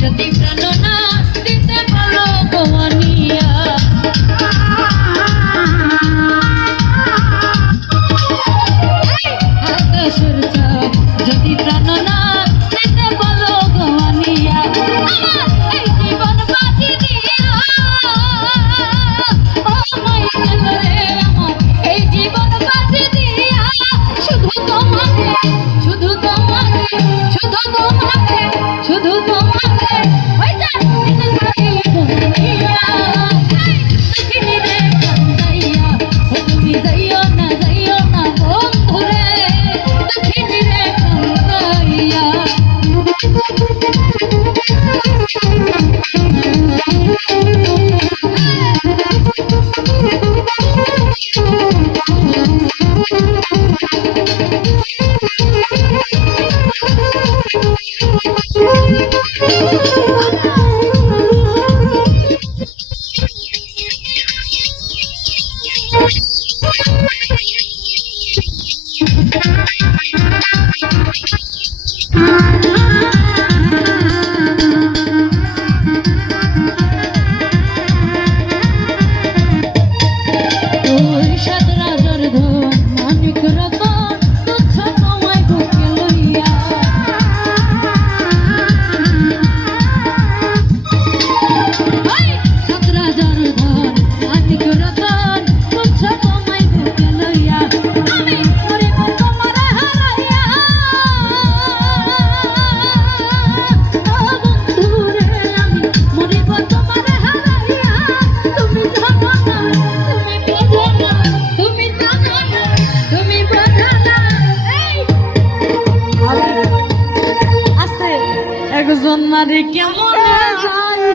যদি প্রাণনা দিতে পারো গোয়ানিয়া আকাশের চাঁদ যদি প্রাণনা দিতে পারো গোয়ানিয়া এই জীবন বাজি দিয়া ও মাইকেল রে আমার এই জীবন বাজি দিয়া শুধু তোমাকে শুধু তোমাকে শুধু তোমাকে শুধু তোমাকে একজন নারী কেমন